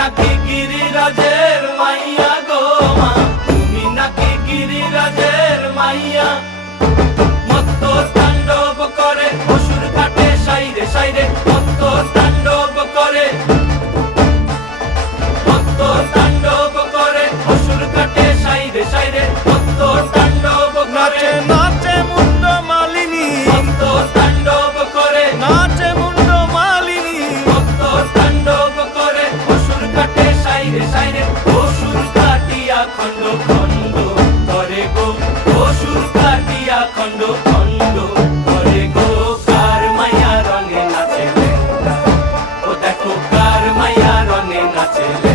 নাকি গিরিরাজের মাইয়া গো মা, তুমি নাকি গিরিরাজের মাইয়া। মত্ত তাণ্ডব করে অসুর কাটে সাইরে সাইরে, মত্ত তাণ্ডব করে, মত্ত তাণ্ডব করে অসুর কাটে সাইরে সাইরে, মত্ত তাণ্ডব করে। নাচে মুন্ড মালিনী, মত্ত তাণ্ডব করে, নাচে মুন্ড মালিনী, মত্ত তাণ্ডব করে অসুর কাটে সাইরে সাইরে, অসুর কাটিয়া খণ্ড খণ্ড করে গো, অসুর কাটিয়া খণ্ড খণ্ড করে গো। কার মায়া রঙে নাচে লেঙ্গা, ও দেখো কার মায়া রঙে নাচে লেঙ্গা।